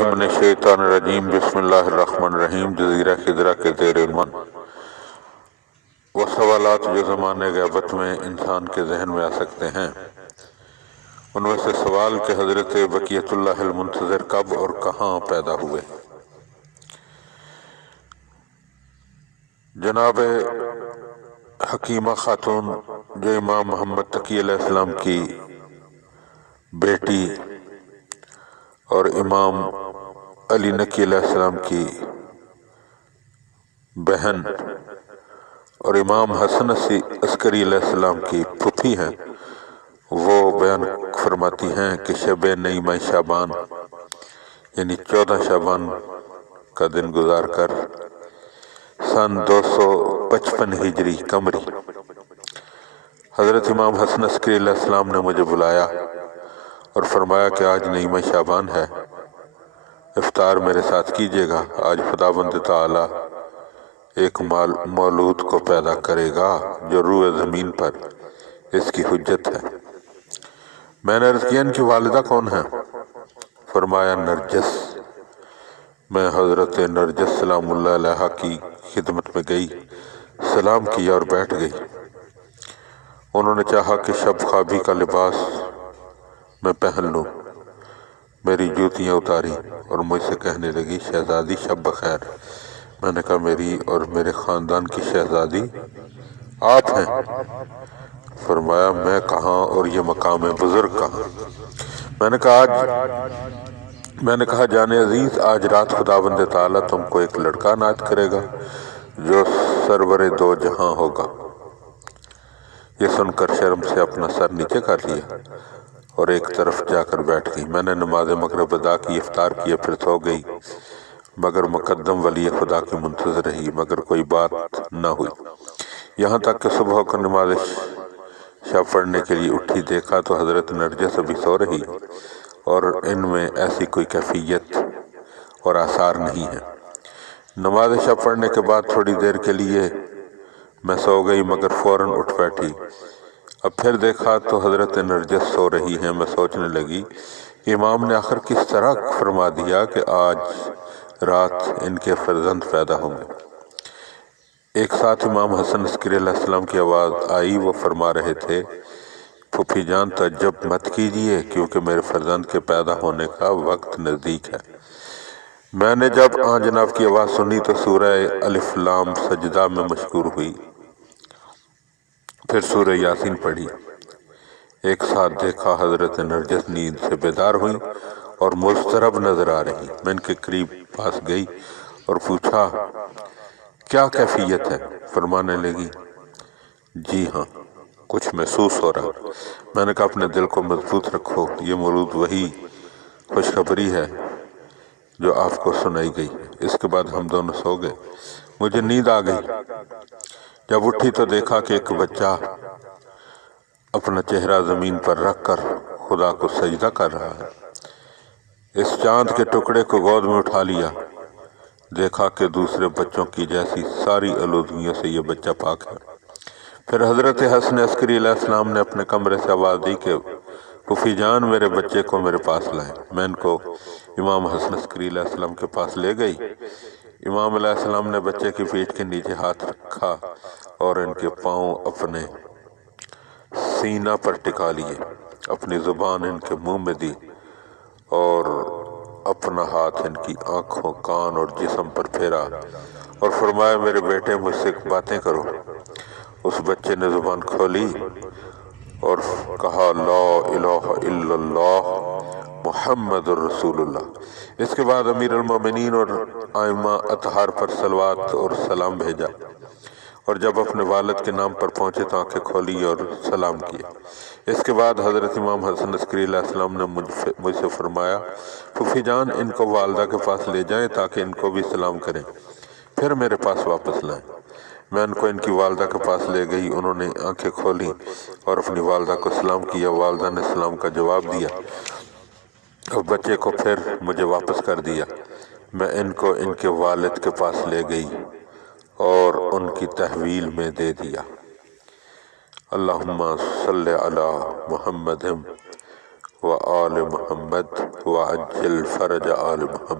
باللہ من الشیطان الرجیم بسم اللہ الرحمن الرحیم۔ جزیرہ خضرہ کے زیر عنوان وہ سوالات جو زمانے غیبت میں انسان کے ذہن میں آ سکتے ہیں، ان میں سے سوال کہ حضرت بقیت اللہ المنتظر کب اور کہاں پیدا ہوئے۔ جناب حکیمہ خاتون جو امام محمد تقی علیہ السلام کی بیٹی اور امام علی نقی علیہ السلام کی بہن اور امام حسن عسکری علیہ السلام کی پھوپھی ہیں، وہ بیان فرماتی ہیں کہ شب نئیمہ شعبان یعنی 14 شعبان کا دن گزار کر سن 255 ہجری قمری حضرت امام حسن عسکری علیہ السلام نے مجھے بلایا اور فرمایا کہ آج نئیمہ شعبان ہے، افطار میرے ساتھ کیجیے گا، آج خداوند تعالی ایک مولود کو پیدا کرے گا جو روح زمین پر اس کی حجت ہے۔ میں نے عرض کیا ان کی والدہ کون ہیں؟ فرمایا نرجس۔ میں حضرت نرجس سلام اللہ علیہ کی خدمت میں گئی، سلام کیا اور بیٹھ گئی۔ انہوں نے چاہا کہ شب خوابی کا لباس میں پہن لوں، میری جوتیاں اتاری اور مجھ سے کہنے لگی شہزادی شب بخیر۔ میں نے کہا میری اور میرے خاندان کی شہزادی آپ ہیں؟ فرمایا میں کہاں اور یہ مقام بزرگ کہاں؟ میں نے کہا جان عزیز آج رات خداوند تعالیٰ تم کو ایک لڑکا عنایت کرے گا جو سرور دو جہاں ہوگا۔ یہ سن کر شرم سے اپنا سر نیچے کر لیا اور ایک طرف جا کر بیٹھ گئی۔ میں نے نماز مغرب ادا کی، افطار کیا، پھر سو گئی، مگر مقدم ولی خدا کی منتظر رہی، مگر کوئی بات نہ ہوئی، یہاں تک کہ صبح کو نماز شب پڑھنے کے لیے اٹھی، دیکھا تو حضرت نرجس ابھی سو رہی اور ان میں ایسی کوئی کیفیت اور آثار نہیں ہے۔ نماز شب پڑھنے کے بعد تھوڑی دیر کے لیے میں سو گئی، مگر فوراً اٹھ بیٹھی۔ اب پھر دیکھا تو حضرت نرجس سو رہی ہیں۔ میں سوچنے لگی کہ امام نے آخر کس طرح فرما دیا کہ آج رات ان کے فرزند پیدا ہوں گے۔ ایک ساتھ امام حسن عسکری علیہ السلام کی آواز آئی، وہ فرما رہے تھے پھوپھی جان تعجب مت کیجئے کیونکہ میرے فرزند کے پیدا ہونے کا وقت نزدیک ہے۔ میں نے جب آن جناب کی آواز سنی تو سورہ الف لام سجدہ میں مشغول ہوئی، پھر سورہ یاسین پڑھی۔ ایک ساتھ دیکھا حضرت نرجس نیند سے بیدار ہوئی اور مضطرب نظر آ رہی۔ میں ان کے قریب پاس گئی اور پوچھا کیا کیفیت ہے؟ فرمانے لگی جی ہاں کچھ محسوس ہو رہا۔ میں نے کہا اپنے دل کو مضبوط رکھو، یہ مولود وہی خوشخبری ہے جو آپ کو سنائی گئی۔ اس کے بعد ہم دونوں سو گئے۔ مجھے نیند آ گئی۔ جب اٹھی تو دیکھا کہ ایک بچہ اپنا چہرہ زمین پر رکھ کر خدا کو سجدہ کر رہا ہے۔ اس چاند کے ٹکڑے کو گود میں اٹھا لیا، دیکھا کہ دوسرے بچوں کی جیسی ساری آلودگیوں سے یہ بچہ پاک ہے۔ پھر حضرت حسن عسکری علیہ السلام نے اپنے کمرے سے آواز دی کہ پھوپھی جان میرے بچے کو میرے پاس لائیں۔ میں ان کو امام حسن عسکری علیہ السلام کے پاس لے گئی۔ امام علیہ السلام نے بچے کی پیٹھ کے نیچے ہاتھ رکھا اور ان کے پاؤں اپنے سینہ پر ٹکا لیے، اپنی زبان ان کے منہ میں دی اور اپنا ہاتھ ان کی آنکھوں، کان اور جسم پر پھیرا اور فرمایا میرے بیٹے مجھ سے باتیں کرو۔ اس بچے نے زبان کھولی اور کہا لا الہ الا اللہ محمد الرسول اللہ۔ اس کے بعد امیر المومنین اور ائمہ اطہار پر صلوات اور سلام بھیجا اور جب اپنے والد کے نام پر پہنچے تو آنکھیں کھولی اور سلام کیے۔ اس کے بعد حضرت امام حسن عسکری علیہ السلام نے مجھ سے فرمایا پھوپھی جان ان کو والدہ کے پاس لے جائیں تاکہ ان کو بھی سلام کریں، پھر میرے پاس واپس لائیں۔ میں ان کو ان کی والدہ کے پاس لے گئی۔ انہوں نے آنکھیں کھولی اور اپنی والدہ کو سلام کیا۔ والدہ نے سلام کا جواب دیا اور بچے کو پھر مجھے واپس کر دیا۔ میں ان کو ان کے والد کے پاس لے گئی اور ان کی تحویل میں دے دیا۔ اللہم صلی علی محمد و آل محمد وعجل فرج آل محمد۔